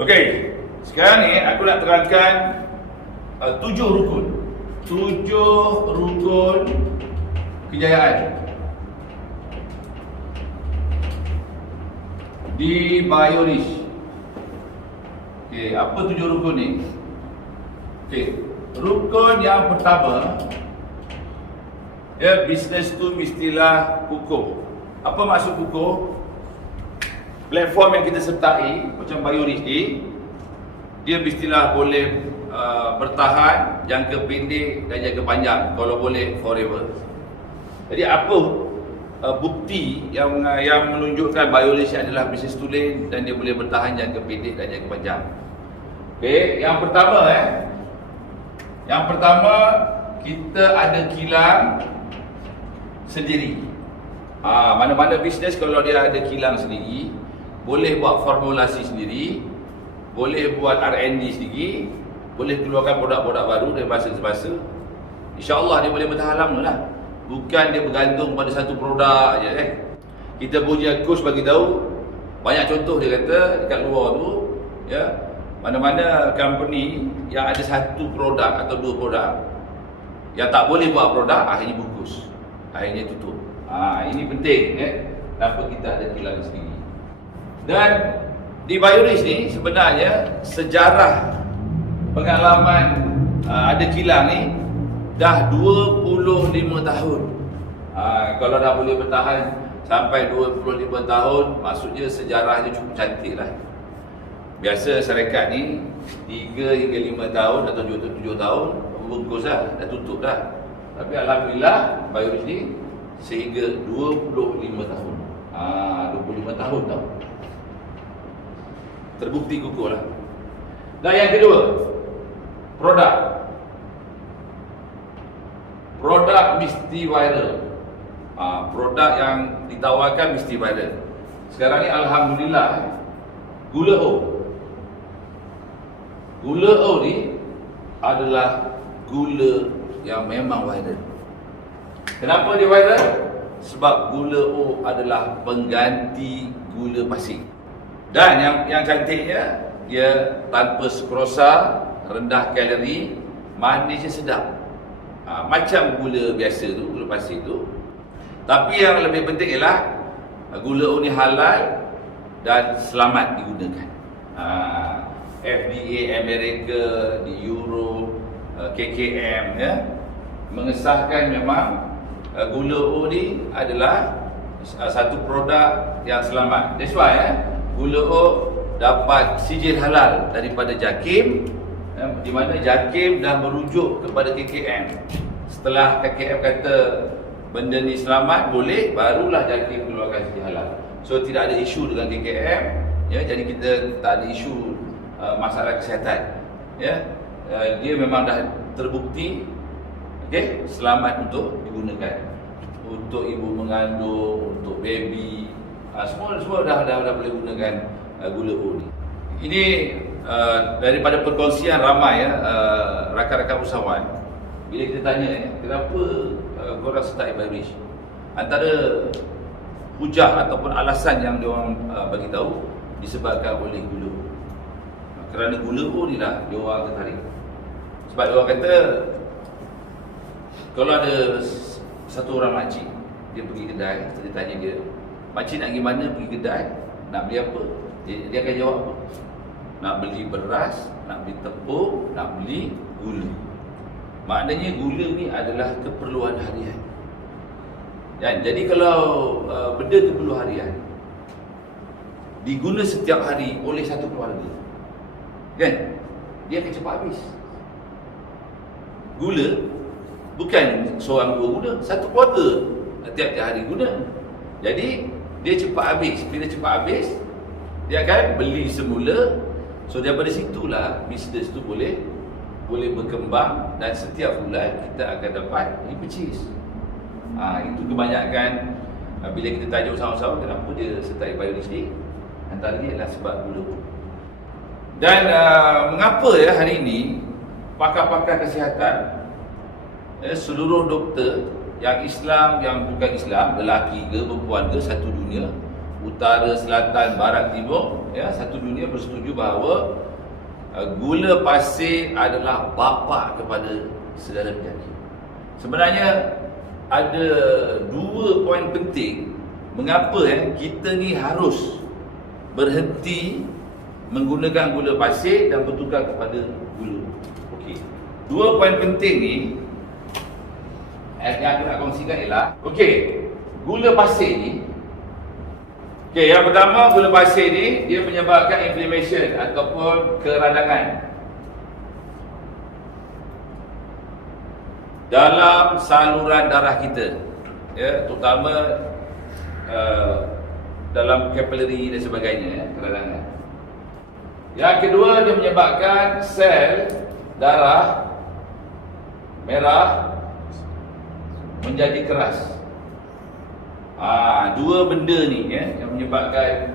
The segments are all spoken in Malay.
Okey, sekarang ni aku nak terangkan 7 rukun. 7 rukun kejayaan di Biorisk. Okey, apa 7 rukun ni? Okey, rukun yang pertama, bisnes tu mestilah kukuh. Apa maksud kukuh? Platform yang kita sertai macam Biorisk ni, dia mestilah boleh bertahan jangka pendek dan jangka panjang, kalau boleh forever. Jadi apa bukti yang menunjukkan Biorisk adalah bisnes tulen dan dia boleh bertahan jangka pendek dan jangka panjang? Okey, yang pertama kita ada kilang sendiri. Mana-mana bisnes kalau dia ada kilang sendiri, boleh buat formulasi sendiri, boleh buat R&D sendiri, boleh keluarkan produk-produk baru dari masa ke masa. InsyaAllah dia boleh bertahan lama lah. Bukan dia bergantung pada satu produk je kan. Kita punya coach bagi tahu banyak contoh, dia kata dekat luar tu, mana-mana company yang ada satu produk atau dua produk yang tak boleh buat produk, akhirnya bungkus, akhirnya tutup. Ini penting kenapa kita ada kilang sendiri. Dan di Biorisk ni sebenarnya sejarah pengalaman ada kilang ni dah 25 tahun. Kalau dah boleh bertahan sampai 25 tahun, maksudnya sejarahnya cukup cantik lah. Biasa syarikat ni 3 hingga 5 tahun atau 7 tahun bungkus dah tutup dah. Tapi Alhamdulillah Biorisk ni sehingga 25 tahun. 25 tahun tau. Terbukti kukuh lah. Dan yang kedua, produk mesti viral. Produk yang ditawarkan mesti viral. Sekarang ni Alhamdulillah, gula O ni adalah gula yang memang viral. Kenapa dia viral? Sebab gula O adalah pengganti gula pasir. Dan yang cantiknya, dia tanpa sukrosa, rendah kalori, manisnya sedap. Macam gula biasa tu, gula pasir tu. Tapi yang lebih penting ialah gula O ni halal dan selamat digunakan. FDA Amerika, di Europe, KKM mengesahkan memang gula O ni adalah satu produk yang selamat. That's why gula O dapat sijil halal daripada JAKIM, di mana JAKIM dah merujuk kepada KKM. Setelah KKM kata benda ni selamat, boleh, barulah JAKIM keluarkan sijil halal. So tidak ada isu dengan KKM, jadi kita tak ada isu masalah kesihatan. Dia memang dah terbukti selamat untuk digunakan, untuk ibu mengandung, untuk baby, semua dah boleh gunakan gula O ni. Ini daripada perkongsian ramai rakan-rakan usahawan, bila kita tanya kenapa korang start Biorisk, antara hujah ataupun alasan yang diorang bagi tahu disebabkan oleh gula O. Kerana gula O ni lah diorang tertarik. Sebab diorang kata kalau ada satu orang makcik, dia pergi kedai, kita tanya dia, makcik nak pergi mana, pergi kedai, nak beli apa? Dia akan jawab apa? Nak beli beras, nak beli tepung, nak beli gula. Maknanya gula ni adalah keperluan harian. Jadi kalau benda keperluan harian diguna setiap hari oleh satu keluarga, dia akan cepat habis. Gula bukan seorang dua guna, satu keluarga tiap-tiap hari guna. Jadi dia cepat habis. Bila cepat habis, dia akan beli semula. So daripada situlah bisnes tu boleh berkembang, dan setiap bulan kita akan dapat repurchase. Itu kebanyakan bila kita tanya usahawan kenapa dia start Biorisk ni, antaranya adalah sebab gula. Dan mengapa hari ini pakar-pakar kesihatan, seluruh doktor yang Islam, yang bukan Islam, lelaki ke perempuan ke, satu dunia, utara, selatan, barat, timur, ya, satu dunia bersetuju bahawa gula pasir adalah bapa kepada segala penyakit. Sebenarnya ada dua poin penting mengapa kita ni harus berhenti menggunakan gula pasir dan bertukar kepada gula. Okey. Dua poin penting ni yang aku nak kongsikan ialah, okey, gula pasir ni, okey, yang pertama, gula pasir ni dia menyebabkan inflammation ataupun keradangan dalam saluran darah kita, ya, terutama dalam kapilari dan sebagainya, ya, keradangan. Yang kedua, dia menyebabkan sel darah merah menjadi keras. Dua benda ni, ya, yang menyebabkan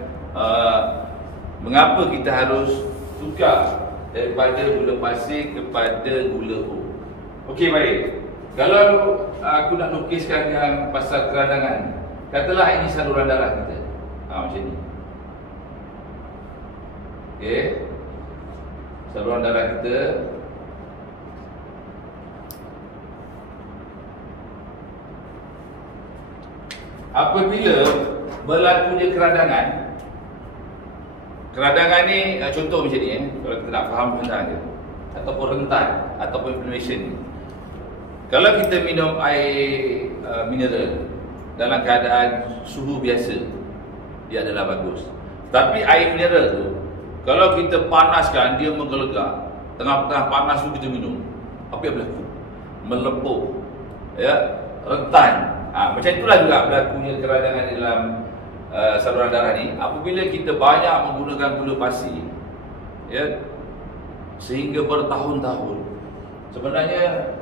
mengapa kita harus tukar daripada gula pasir kepada gula O. Okey, baik. Kalau aku nak lukiskan yang pasal keradangan, katalah ini saluran darah kita, macam ni. Okey, saluran darah kita. Apabila berlakunya keradangan ni, contoh macam ni, kalau kita nak faham tentang dia, ataupun rentan, ataupun inflammation ni. Kalau kita minum air mineral dalam keadaan suhu biasa, dia adalah bagus. Tapi air mineral tu, kalau kita panaskan, dia menggelegak. Tengah-tengah panas tu kita minum, apa yang berlaku? Melepuh, ya, rentan. Macam itulah juga berlakunya keradangan dalam saluran darah ni. Apabila kita banyak menggunakan gula pasir, ya, sehingga bertahun-tahun, sebenarnya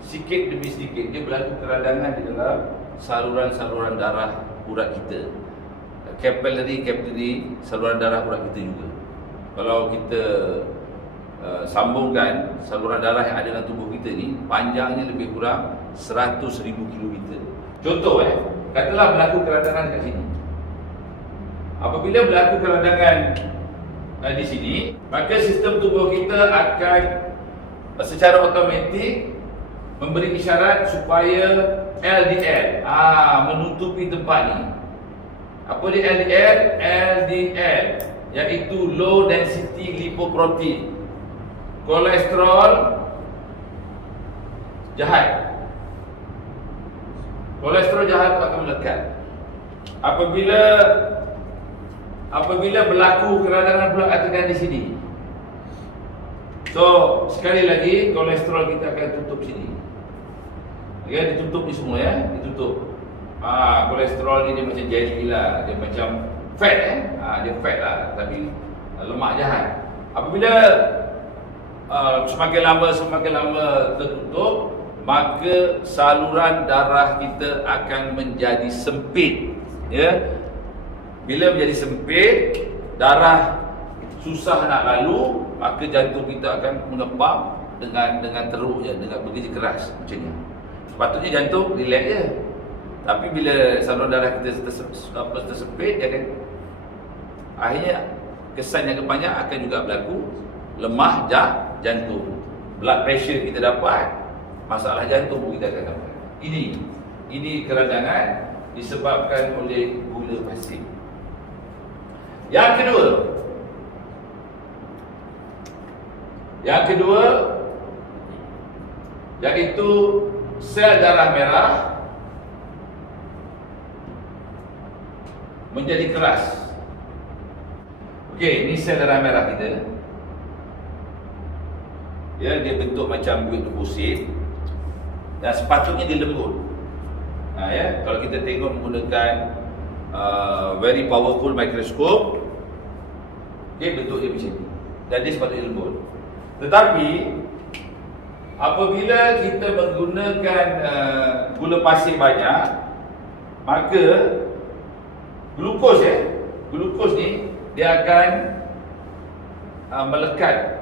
sikit demi sikit dia berlaku keradangan di dalam saluran-saluran darah urat kita, kapilari saluran darah urat kita juga. Kalau kita sambungkan saluran darah yang ada dalam tubuh kita ni, panjangnya lebih kurang 100,000 kilometer. Contoh, katalah berlaku keradangan kat sini. Apabila berlaku keradangan di sini, maka sistem tubuh kita akan secara automatik memberi isyarat supaya LDL menutupi tempat ni. Apa dia LDL? LDL iaitu low density lipoprotein, kolesterol jahat. Kolesterol jahat akan melekat. Apabila berlaku keradangan pula katakan di sini. So, sekali lagi kolesterol kita akan tutup sini. Ya, ditutup ni semua, ya, ditutup. Kolesterol ni dia macam jelly lah, dia macam fat, dia fat lah, tapi lemak jahat. Apabila semakin lama tertutup, maka saluran darah kita akan menjadi sempit, ya. Bila menjadi sempit, darah susah nak lalu, maka jantung kita akan mengepam dengan teruknya, dengan begitu keras macam ni. Sepatutnya jantung relax je. Tapi bila saluran darah kita tersempit, dia akan akhirnya kesan yang banyak akan juga berlaku lemah jantung. Blood pressure kita dapat, masalah jantung pun kita akan dapat. Ini keradangan disebabkan oleh gula pasir. Yang kedua iaitu sel darah merah menjadi keras. Okey, ini sel darah merah kita. Ya, dia bentuk macam buih deposit dan sepatutnya dia lembut. Ya, kalau kita tengok menggunakan very powerful microscope, okey, bentuk dia macam ni. Dan dia sepatutnya lembut. Tetapi apabila kita menggunakan gula pasir banyak, maka glukos ni dia akan melekat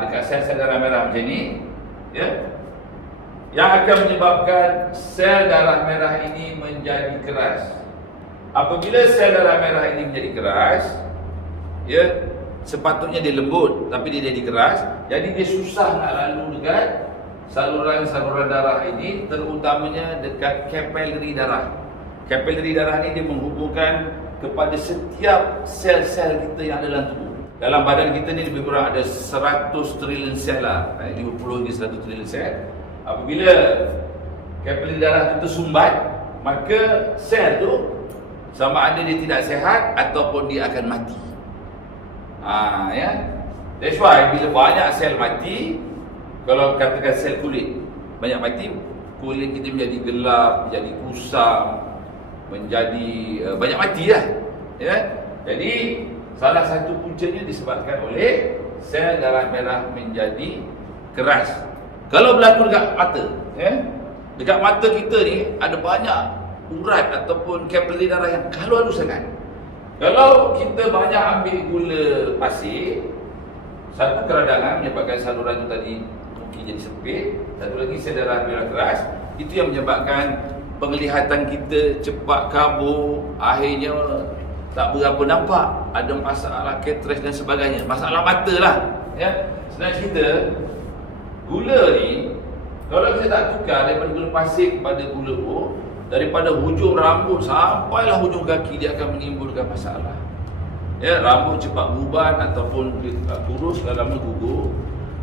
dekat sel-sel darah merah macam ni, ya, yang akan menyebabkan sel darah merah ini menjadi keras. Apabila sel darah merah ini menjadi keras, ya, sepatutnya dia lembut tapi dia jadi keras, jadi dia susah nak lalu dekat saluran-saluran darah ini, terutamanya dekat kapilari darah. Kapilari darah ini dia menghubungkan kepada setiap sel-sel kita yang ada dalam tubuh. Dalam badan kita ni lebih kurang ada 100 trilion sel lah, 50 hingga 100 trilion sel. Apabila kapilari darah itu tersumbat, maka sel tu sama ada dia tidak sihat ataupun dia akan mati. Ya. That's why bila banyak sel mati, kalau katakan sel kulit banyak mati, kulit kita menjadi gelap, menjadi kusam, menjadi banyak mati lah. Ya. Jadi salah satu puncanya disebabkan oleh sel darah merah menjadi keras. Kalau berlaku dekat mata, dekat mata kita ni ada banyak urat ataupun kapilari darah yang halus sangat. Kalau kita banyak ambil gula pasir, satu keradangan menyebabkan saluran itu tadi mungkin jadi sempit, satu lagi sel darah merah keras, itu yang menyebabkan penglihatan kita cepat kabur, akhirnya tak berapa nampak, ada masalah katarak dan sebagainya, masalah mata lah. Ya, senang cerita, gula ni kalau kita tak tukar daripada gula pasir kepada gula O, daripada hujung rambut sampailah hujung kaki, dia akan menimbulkan masalah. Ya, rambut cepat guban ataupun kurus, lama-lama gugur.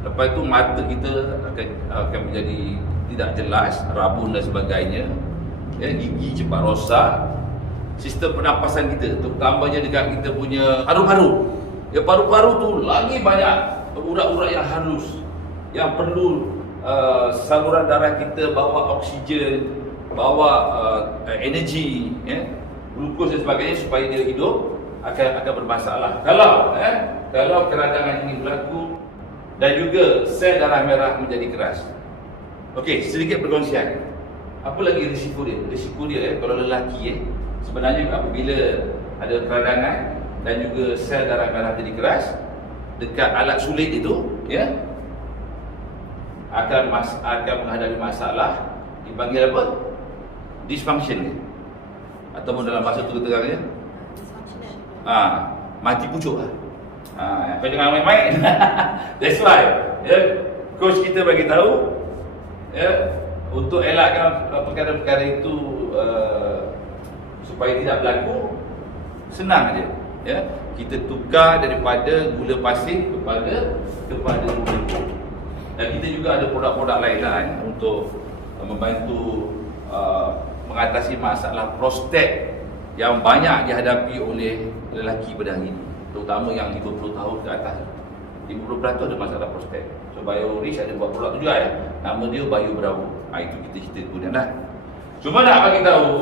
Lepas tu mata kita akan menjadi tidak jelas, rabun dan sebagainya. Ya, gigi cepat rosak. Sistem pernafasan kita, terutamanya dekat kita punya paru-paru. Ya, paru-paru tu lagi banyak urat-urat yang halus yang perlu saluran darah kita bawa oksigen, bawa energi, glukos dan sebagainya supaya dia hidup, akan bermasalah. Kalau keradangan ini berlaku dan juga sel darah merah menjadi keras. Okey, sedikit perkongsian. Apa lagi risiko dia? Risiko dia kalau lelaki sebenarnya apabila ada keradangan dan juga sel darah merah jadi keras dekat alat sulit itu, akan menghadapi masalah dipanggil apa? Dysfunction, ataupun dalam bahasa tu terangnya mati pucuk lah. Kau jangan main-main. That's why coach kita bagi tahu untuk elakkan perkara-perkara itu supaya tidak berlaku, senang aja. Kita tukar daripada gula pasir kepada gula. Dan kita juga ada produk-produk lain lah untuk membantu mengatasi masalah prostat yang banyak dihadapi oleh lelaki pada hari ini, terutama yang 50 tahun ke atas. 50% ada masalah prostat. So BioRich ada buat produk tu juga nama dia Bio Bravo. Itu kita cerita kemudian lah. Cuma nak bagi tahu,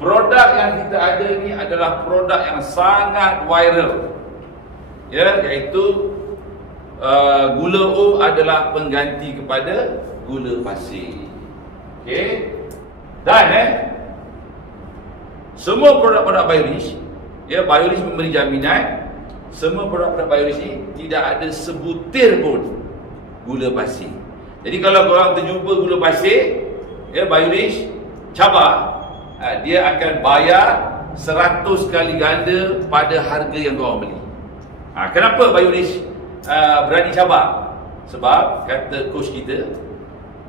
produk yang kita ada ni adalah produk yang sangat viral. Iaitu gula O adalah pengganti kepada gula pasir. Okey. Dan semua produk-produk BioRich, BioRich memberi jaminan semua produk-produk BioRich ni tidak ada sebutir pun gula pasir. Jadi kalau korang terjumpa gula pasir, BioRich cabar, dia akan bayar 100 kali ganda pada harga yang korang beli. Kenapa BioRich berani cabar? Sebab kata coach kita,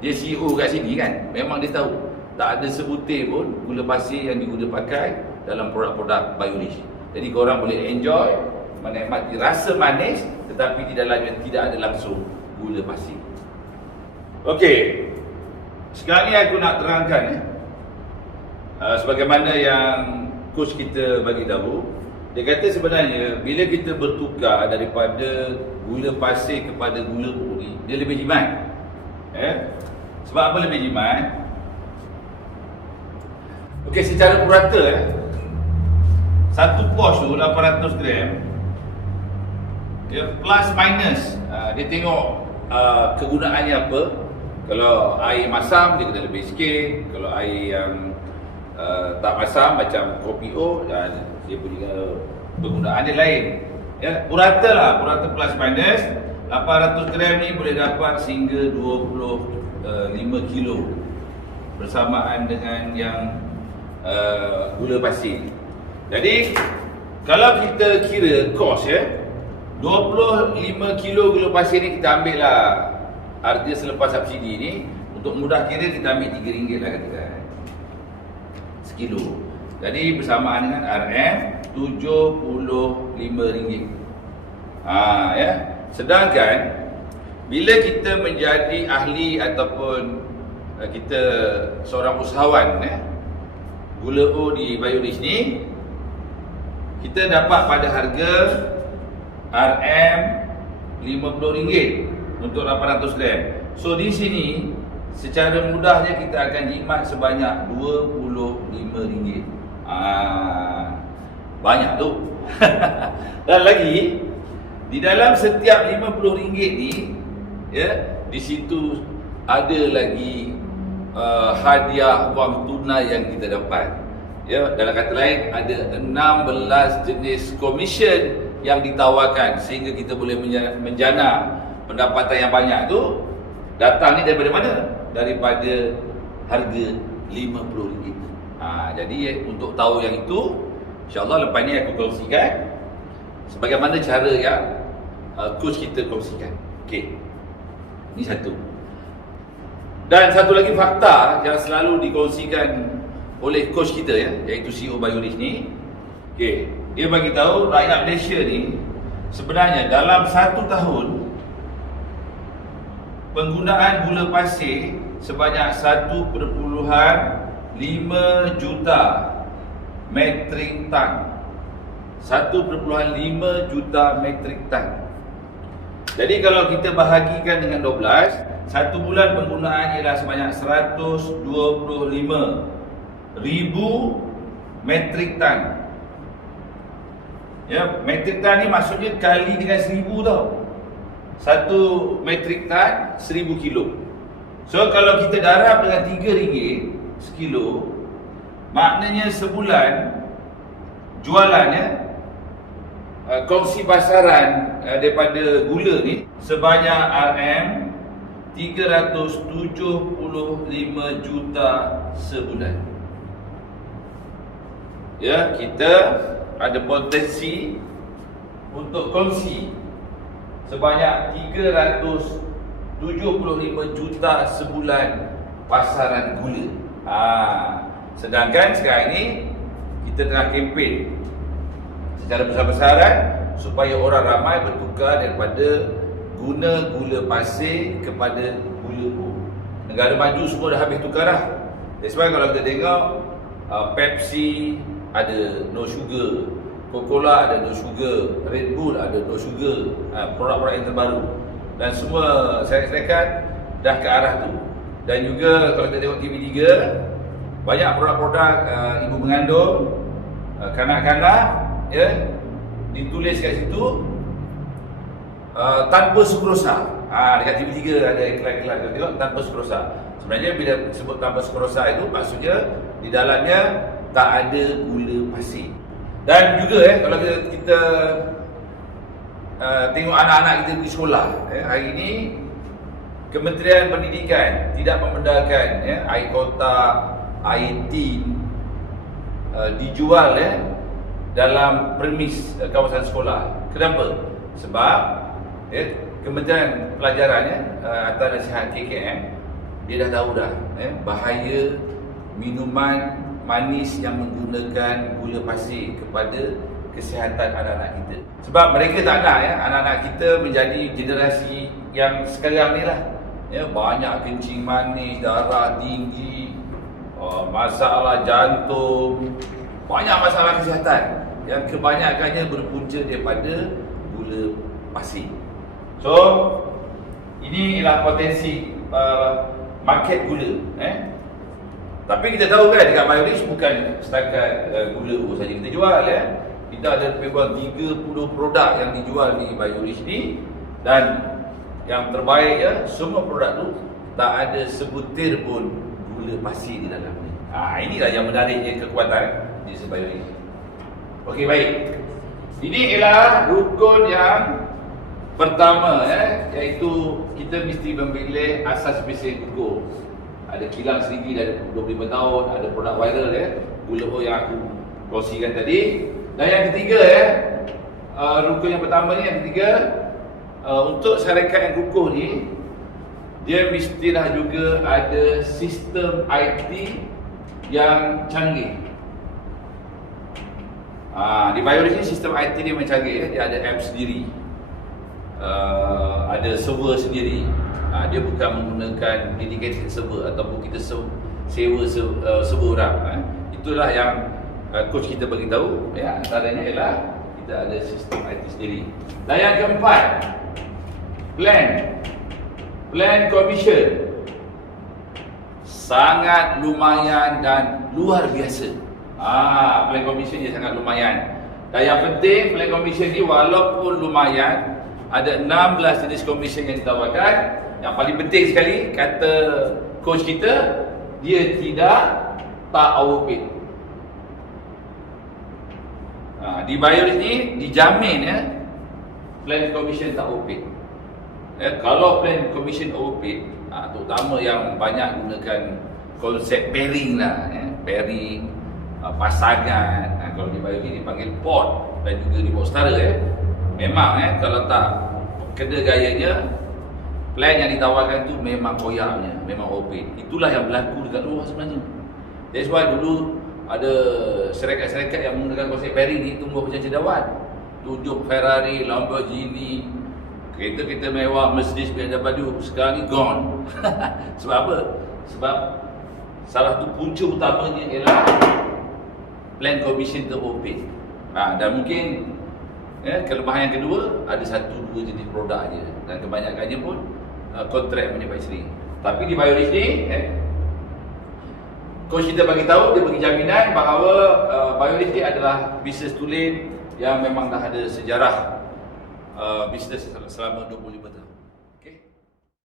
dia CEO kat sini kan, memang dia tahu tak ada sebutir pun gula pasir yang diguna pakai dalam produk-produk BioRich. Jadi korang boleh enjoy, menikmati rasa manis, tetapi di dalamnya tidak ada langsung gula pasir. Okey, sekarang ni aku nak terangkan sebagaimana yang coach kita bagi tahu. Dia kata sebenarnya bila kita bertukar daripada gula pasir kepada gula uri, dia lebih jimat. Sebab apa lebih jimat? Okey, secara purata satu pos tu 800 gram, dia plus minus, dia tengok kegunaannya apa. Kalau air masam dia kena lebih sikit, kalau air yang tak masam macam kopi O, dia punya penggunaan dia lain. Purata lah, purata plus minus 800 gram ni boleh dapat sehingga 25 kilo bersamaan dengan yang gula pasir. Jadi kalau kita kira kos 25 kilo gula pasir ni kita ambil lah harga selepas subsidi ni. Untuk mudah kira kita ambil RM3 lah katakan sekilo. Jadi bersamaan dengan RM RM75. Ya. Sedangkan bila kita menjadi ahli ataupun kita seorang usahawan gula O di Biorich ni, kita dapat pada harga RM50 untuk 800 gram. So di sini secara mudahnya kita akan jimat sebanyak RM25. Banyak tu. Dan lagi di dalam setiap RM50 ni, di situ ada lagi hadiah wang tunai yang kita dapat. Dalam kata lain ada 16 jenis komisen yang ditawarkan sehingga kita boleh menjana pendapatan yang banyak tu. Datang ni daripada mana? Daripada harga RM50. Jadi untuk tahu yang itu, insya-Allah lepas ni aku kongsikan sebagaimana cara yang coach kita kongsikan. Okey. Ini satu. Dan satu lagi fakta yang selalu dikongsikan oleh coach kita iaitu CEO Biorich ni. Okey, dia bagi tahu rakyat Malaysia ni sebenarnya dalam 1 tahun penggunaan gula pasir sebanyak 1.5 juta metrik tan. 1.5 juta metrik tan. Jadi kalau kita bahagikan dengan 12, satu bulan penggunaan ialah sebanyak 125,000 metrik tan. Metrik tan ni maksudnya kali dengan 1000 tau. 1 metrik tan 1000 kilo. So kalau kita darab dengan RM3 sekilo, maknanya sebulan jualannya kongsi pasaran daripada gula ni sebanyak RM375 juta sebulan. Kita ada potensi untuk kongsi sebanyak 375 juta sebulan pasaran gula. Sedangkan sekarang ni kita tengah kempen secara besar-besaran supaya orang ramai bertukar daripada guna gula pasir kepada gula O. Negara maju semua dah habis tukar dah. That's why kalau kita tengok Pepsi ada no sugar, Coca-Cola ada no sugar, Red Bull ada no sugar, produk-produk yang terbaru. Dan semua syarikat dah ke arah tu. Dan juga kalau kita tengok TV3, banyak produk-produk ibu mengandung, kanak-kanak ditulis kat situ tanpa sukrosa. Dekat TV3 ada iklan-iklan kita tengok tanpa sukrosa. Sebenarnya bila sebut tanpa sukrosa itu maksudnya di dalamnya tak ada gula pasir. Dan juga kalau kita tengok anak-anak kita pergi sekolah, hari ini Kementerian Pendidikan tidak membenarkan air kotak, air tin dijual dalam premis kawasan sekolah. Kenapa? Sebab Kementerian Pelajaran atas nasihat KKM, dia dah tahu dah bahaya minuman manis yang menggunakan gula pasir kepada kesihatan anak-anak kita. Sebab mereka tak nak anak-anak kita menjadi generasi yang sekarang ni lah. Banyak kencing manis, darah tinggi, masalah jantung, banyak masalah kesihatan yang kebanyakannya berpunca daripada gula pasir. So, ini ialah potensi market gula. Tapi kita tahu kan dekat Biorich bukan setakat gula O saja kita jual Kita ada lebih kurang 30 produk yang dijual di Biorich ni. Dan yang terbaik semua produk tu tak ada sebutir pun gula pasir di dalam ni. Inilah yang menariknya kekuatan di Biorich. Okey, baik. Ini ialah rukun yang pertama iaitu kita mesti memilih asas basic hukum. ada kilang sendiri dah 25 tahun, ada produk viral gula O yang aku kongsikan tadi. Dan yang ketiga rukun yang pertama ni, yang ketiga, untuk syarikat yang kukuh ni, dia mestilah juga ada sistem IT yang canggih. Di Bioris ni sistem IT dia memang canggih, dia ada app sendiri, ada server sendiri. Dia bukan menggunakan dedicated server ataupun kita sewa server orang. Itulah yang coach kita bagi tahu, antaranya ialah kita ada sistem IT sendiri. Dan yang keempat, plan commission sangat lumayan dan luar biasa. Plan commission dia sangat lumayan. Dan yang penting, plan commission ni walaupun lumayan, ada 16 jenis commission yang ditawarkan. Yang paling penting sekali, kata coach kita, dia tak overpaid. Di Bioris ni dijamin plan commission tak overpaid. Kalau plan commission overpaid, terutama yang banyak gunakan konsep pairing pairing, pasangan, kalau di Bioris ni dipanggil port dan juga remote setara memang kalau tak kena gayanya, plan yang ditawarkan tu memang koyaknya, memang overpaid. Itulah yang berlaku dekat luar sebenarnya. That's why dulu ada syarikat-syarikat yang menggunakan konsep pairing ni tumbuh macam cendawan. Tunjuk Ferrari, Lamborghini, kereta-kereta mewah, Mercedes, BMW, sekarang ni gone. Sebab apa? Sebab salah tu punca utamanya ialah plan commission overpaid. Dan mungkin kelemahan yang kedua, ada 1-2 jenis produk je, dan kebanyakannya pun kontrak manufacturing. Tapi di Bioris ni, coach kita bagi tahu, dia bagi jaminan bahawa Bioris ni adalah bisnes tulen yang memang dah ada sejarah bisnes selama 25 tahun.